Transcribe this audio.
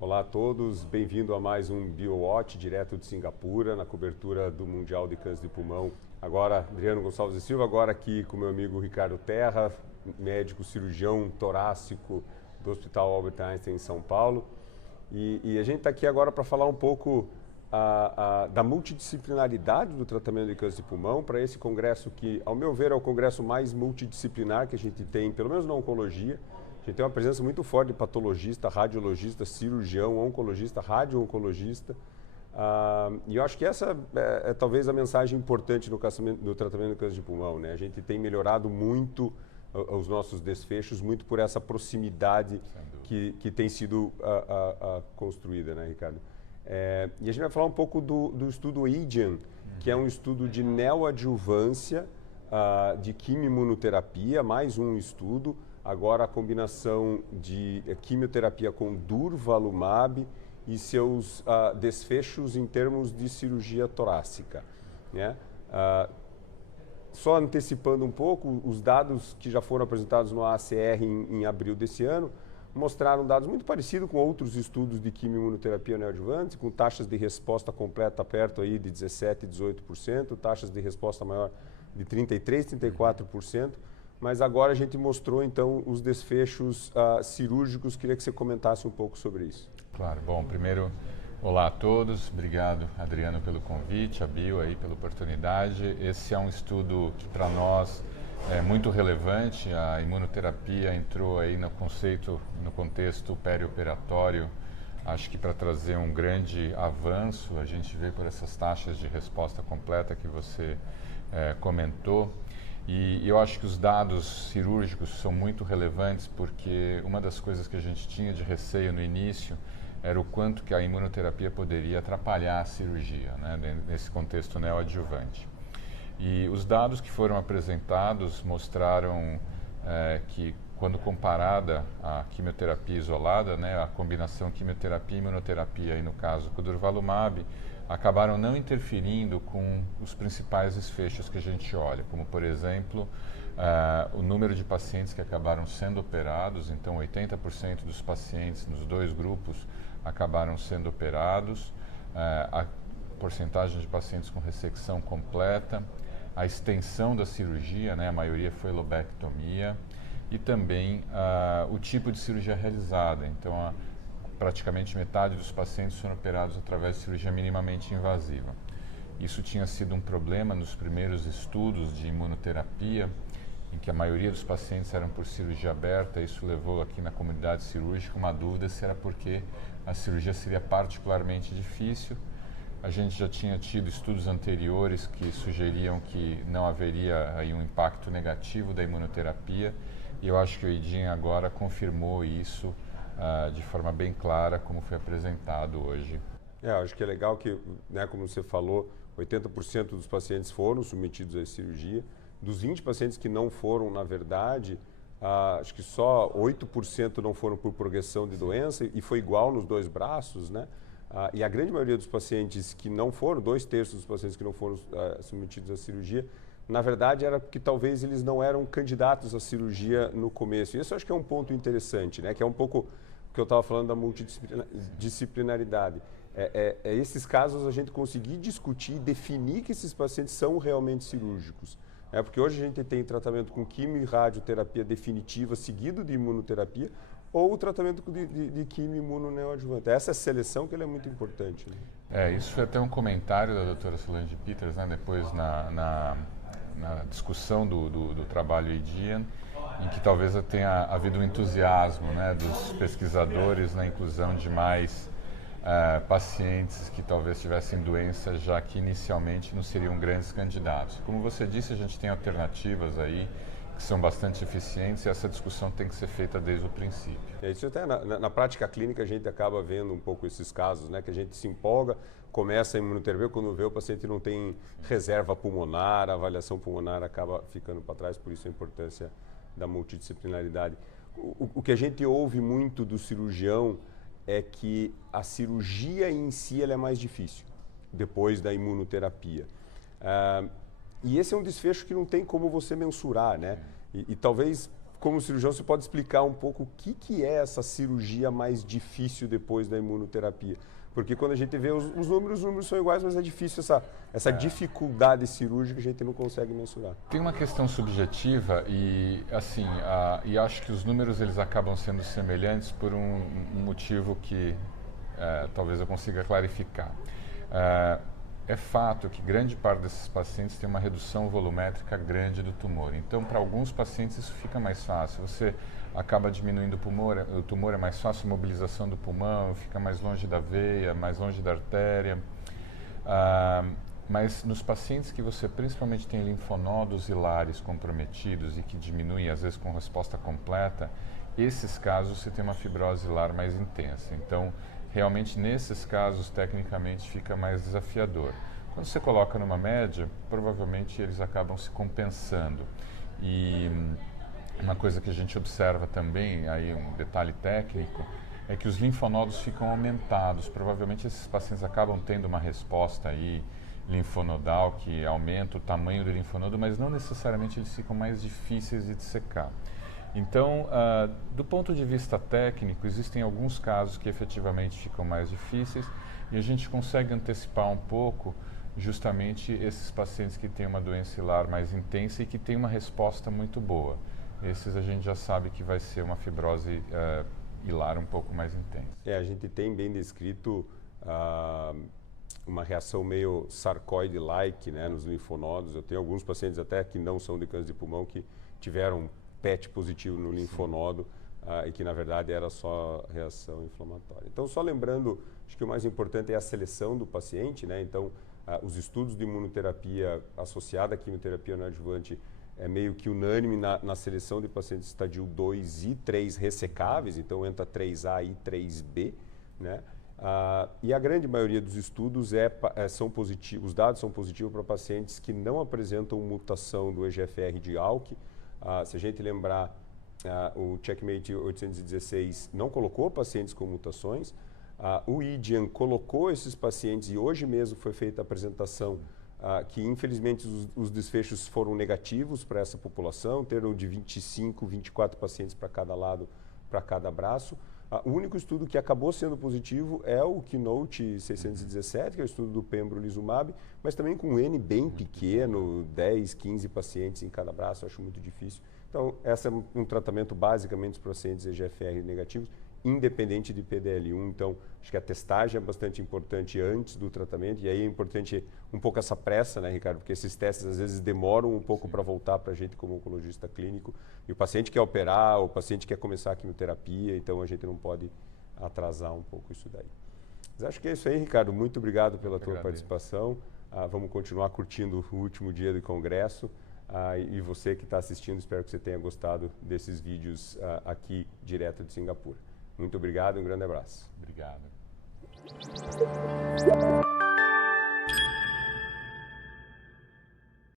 Olá a todos, bem-vindo a mais um BioWatch, direto de Singapura, na cobertura do Mundial de Câncer de Pulmão. Agora, Adriano Gonçalves e Silva, agora aqui com meu amigo Ricardo Terra, médico cirurgião torácico do Hospital Albert Einstein em São Paulo. E a gente está aqui agora para falar um pouco da multidisciplinaridade do tratamento de câncer de pulmão para esse congresso que, ao meu ver, é o congresso mais multidisciplinar que a gente tem, pelo menos na oncologia. A gente tem uma presença muito forte de patologista, radiologista, cirurgião, oncologista, radio-oncologista. E eu acho que essa é talvez a mensagem importante no tratamento do câncer de pulmão, né? A gente tem melhorado muito os nossos desfechos, muito por essa proximidade que tem sido construída, né, Ricardo? E a gente vai falar um pouco do estudo IDIAN, que é um estudo de neoadjuvância de quimioimunoterapia, mais um estudo. Agora a combinação de quimioterapia com durvalumab e seus desfechos em termos de cirurgia torácica, né? Só antecipando um pouco, os dados que já foram apresentados no AACR em abril desse ano mostraram dados muito parecidos com outros estudos de quimioimunoterapia neoadjuvante, com taxas de resposta completa perto aí de 17%, 18%, taxas de resposta maior de 33%, 34%. Mas agora a gente mostrou, então, os desfechos cirúrgicos. Queria que você comentasse um pouco sobre isso. Claro. Bom, primeiro, olá a todos. Obrigado, Adriano, pelo convite, a Bio aí pela oportunidade. Esse é um estudo que, para nós, é muito relevante. A imunoterapia entrou aí no conceito, no contexto perioperatório, acho que para trazer um grande avanço. A gente vê por essas taxas de resposta completa que você comentou. E eu acho que os dados cirúrgicos são muito relevantes porque uma das coisas que a gente tinha de receio no início era o quanto que a imunoterapia poderia atrapalhar a cirurgia, né, nesse contexto neoadjuvante. E os dados que foram apresentados mostraram que, quando comparada à quimioterapia isolada, né, a combinação quimioterapia e imunoterapia, aí no caso com o durvalumab, acabaram não interferindo com os principais desfechos que a gente olha, como, por exemplo, o número de pacientes que acabaram sendo operados. Então, 80% dos pacientes nos dois grupos acabaram sendo operados, a porcentagem de pacientes com ressecção completa, a extensão da cirurgia, né, a maioria foi lobectomia, e também o tipo de cirurgia realizada. Então, praticamente metade dos pacientes foram operados através de cirurgia minimamente invasiva. Isso tinha sido um problema nos primeiros estudos de imunoterapia, em que a maioria dos pacientes eram por cirurgia aberta. Isso levou aqui na comunidade cirúrgica uma dúvida se era porque a cirurgia seria particularmente difícil. A gente já tinha tido estudos anteriores que sugeriam que não haveria aí um impacto negativo da imunoterapia, e eu acho que o IDIN agora confirmou isso de forma bem clara, como foi apresentado hoje. Acho que é legal que, né, como você falou, 80% dos pacientes foram submetidos à cirurgia. Dos 20 pacientes que não foram, na verdade, acho que só 8% não foram por progressão de doença, e foi igual nos dois braços, né? E a grande maioria dos pacientes que não foram, 2/3 dos pacientes que não foram submetidos à cirurgia, na verdade era porque talvez eles não eram candidatos à cirurgia no começo. E isso eu acho que é um ponto interessante, né? Que é um pouco o que eu estava falando da multidisciplinaridade. Esses casos a gente conseguir discutir e definir que esses pacientes são realmente cirúrgicos. Porque hoje a gente tem tratamento com quimio e radioterapia definitiva, seguido de imunoterapia, ou o tratamento de quimio imunoneoadjuvante. Essa seleção que ela é muito importante, né? Isso foi até um comentário da doutora Solange Peters, né, depois na discussão do trabalho IDIAN, em que talvez tenha havido um entusiasmo, né, dos pesquisadores na inclusão de mais pacientes que talvez tivessem doença, já que inicialmente não seriam grandes candidatos. Como você disse, a gente tem alternativas aí que são bastante eficientes, e essa discussão tem que ser feita desde o princípio. Isso até na prática clínica a gente acaba vendo um pouco esses casos, né, que a gente se empolga, começa a imunoterapia, quando vê o paciente não tem reserva pulmonar, a avaliação pulmonar acaba ficando para trás, por isso a importância da multidisciplinaridade. O que a gente ouve muito do cirurgião é que a cirurgia em si ela é mais difícil, depois da imunoterapia. E esse é um desfecho que não tem como você mensurar, né? E talvez, como cirurgião, você pode explicar um pouco o que é essa cirurgia mais difícil depois da imunoterapia. Porque quando a gente vê os números são iguais, mas é difícil essa dificuldade cirúrgica, a gente não consegue mensurar. Tem uma questão subjetiva e, assim, e acho que os números eles acabam sendo semelhantes por um motivo que talvez eu consiga clarificar. É fato que grande parte desses pacientes tem uma redução volumétrica grande do tumor. Então, para alguns pacientes isso fica mais fácil. Você acaba diminuindo o tumor é mais fácil, a mobilização do pulmão, fica mais longe da veia, mais longe da artéria. Mas nos pacientes que você principalmente tem linfonodos hilares comprometidos e que diminuem às vezes com resposta completa, esses casos você tem uma fibrose hilar mais intensa. Então, realmente nesses casos, tecnicamente, fica mais desafiador. Quando você coloca numa média, provavelmente eles acabam se compensando. E uma coisa que a gente observa também, aí um detalhe técnico, é que os linfonodos ficam aumentados. Provavelmente esses pacientes acabam tendo uma resposta aí linfonodal que aumenta o tamanho do linfonodo, mas não necessariamente eles ficam mais difíceis de dissecar. Então, do ponto de vista técnico, existem alguns casos que efetivamente ficam mais difíceis e a gente consegue antecipar um pouco justamente esses pacientes que têm uma doença hilar mais intensa e que têm uma resposta muito boa. Esses a gente já sabe que vai ser uma fibrose hilar um pouco mais intensa. A gente tem bem descrito uma reação meio sarcoide-like, né, nos linfonodos. Eu tenho alguns pacientes até que não são de câncer de pulmão que tiveram PET positivo no linfonodo e que na verdade era só reação inflamatória. Então, só lembrando, acho que o mais importante é a seleção do paciente, né? Então, os estudos de imunoterapia associada à quimioterapia neoadjuvante é meio que unânime na seleção de pacientes estadio 2 e 3 ressecáveis, então entra 3A e 3B, né? E a grande maioria dos estudos são positivos, os dados são positivos para pacientes que não apresentam mutação do EGFR de ALK. Se a gente lembrar, o Checkmate 816 não colocou pacientes com mutações, o IDIAN colocou esses pacientes e hoje mesmo foi feita a apresentação que infelizmente os desfechos foram negativos para essa população, terão de 25, 24 pacientes para cada lado, para cada braço. O único estudo que acabou sendo positivo é o Keynote 617, que é o estudo do pembrolizumab, mas também com um N bem pequeno, 10, 15 pacientes em cada braço, acho muito difícil. Então, esse é um tratamento basicamente para pacientes EGFR negativos, independente de PDL1. Então, acho que a testagem é bastante importante antes do tratamento, e aí é importante um pouco essa pressa, né, Ricardo? Porque esses testes às vezes demoram um pouco para voltar para a gente como oncologista clínico, e o paciente quer operar, o paciente quer começar a quimioterapia, então a gente não pode atrasar um pouco isso daí. Mas acho que é isso aí, Ricardo. Muito obrigado pela tua participação. Vamos continuar curtindo o último dia do congresso. E você que está assistindo, espero que você tenha gostado desses vídeos aqui direto de Singapura. Muito obrigado e um grande abraço. Obrigado.